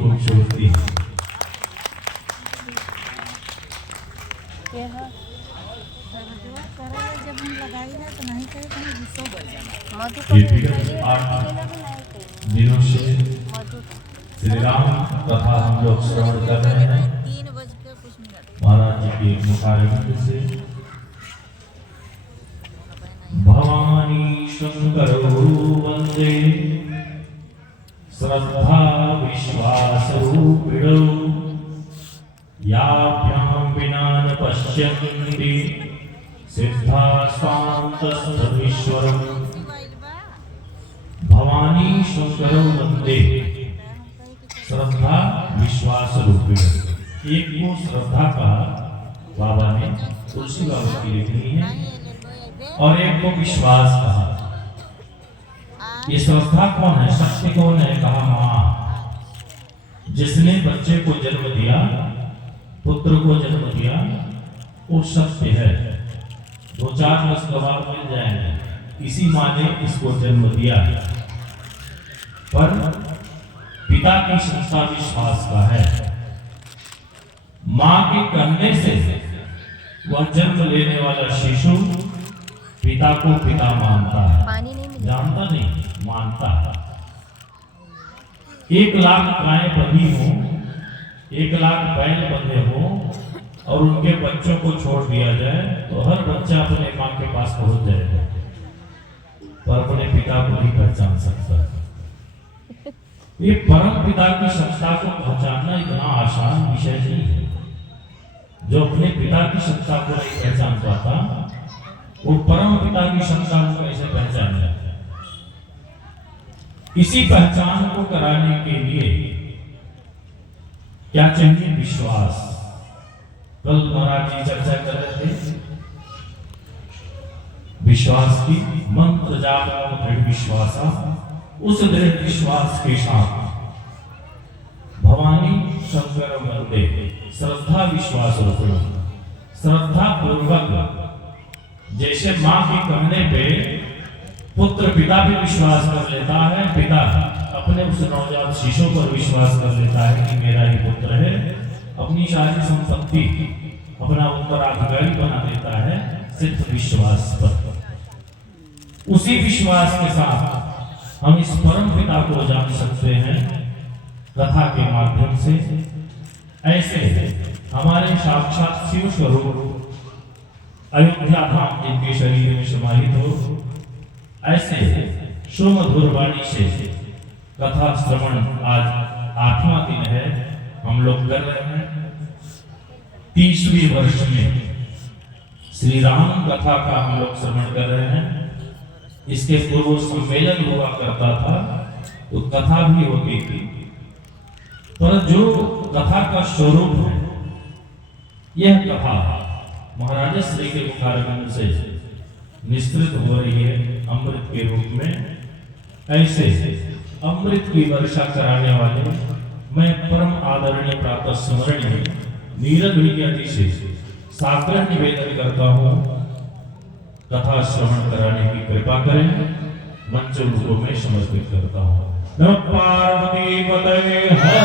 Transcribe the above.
खूबसूरती है। ये विगत 8 दिनों से श्री राम कथा हम लोग श्रवण कर रहे हैं महाराज जी के मुखारविंद से। भवानी शंकरो वंदे श्रद्धा विश्वास रूपिणो याभ्यां विना न पश्यन्ति सिद्धा स्वान्तस्थमीश्वरम्। भवानी शंकरो वंदे श्रद्धा विश्वास रूपिणो। एक को श्रद्धा का बाबा ने तुलसी बाबा की लिखनी है और एक को विश्वास कहा। ये श्रद्धा कौन है, शक्ति कौन है? कहा मां। जिसने बच्चे को जन्म दिया, पुत्र को जन्म दिया, वो सत्य है। 2-4 वर्ष गवाह मिल जाएंगे। इसी मां ने इसको जन्म दिया। पर पिता की संस्था विश्वास का है। मां के कहने से वह जन्म लेने वाला शिशु पिता को पिता मानता है, जानता नहीं, मानता है। 1 लाख गायें बंधी हो, 1 लाख बैल बंधे हो और उनके बच्चों को छोड़ दिया जाए तो हर बच्चा अपने मां के पास पहुंच जाएगा, पर अपने पिता को नहीं पहचान सकता। ये परम पिता की संस्था को पहचानना इतना आसान विषय नहीं है। जो अपने पिता की संस्था को नहीं पहचान पाता, वो परम पिता की संस्था को कैसे पहचान जाए? इसी पहचान को कराने के लिए क्या चाहिए? विश्वास। कल महाराज जी चर्चा कर रहे थे विश्वास की। मंत्र जाप दृढ़ विश्वास। उस दृढ़ विश्वास के साथ भवानी शंकर वंदे श्रद्धा विश्वास रूपिणो। श्रद्धा पूर्वक, जैसे मां के कहने पे पुत्र पिता भी विश्वास कर लेता है, पिता अपने उस नवजात शिशु पर विश्वास कर लेता है कि मेरा ही पुत्र है, अपनी सारी संपत्ति अपना उत्तराधिकारी बना देता है सिर्फ विश्वास पर। उसी विश्वास के साथ हम इस परम पिता को जान सकते हैं कथा के माध्यम से। ऐसे हमारे साक्षात शिव स्वरूप अयोध्या धाम जिनके शरीर में समाहित हो, ऐसे सुमधुर वाणी से कथा श्रवण आज 8वां दिन है हम लोग कर रहे हैं। 30वें वर्ष में श्री राम कथा का हम लोग श्रवण कर रहे हैं। इसके पूर्व सम्मेलन हुआ करता था तो कथा भी होती थी, पर जो कथा का स्वरूप है, यह कथा महाराज श्री के मुखारविंद से निस्तृत हो रही है अमृत के रूप में। ऐसे अमृत की वर्षा कराने वाले मैं परम आदरणीय प्रातः स्मरणीय नीरद विज्ञाति से साग्रह निवेदन करता हूँ, कथा श्रवण कराने की कृपा करें। मंच रूपों में समर्पित करता हूँ। नमः पार्वती पतये हर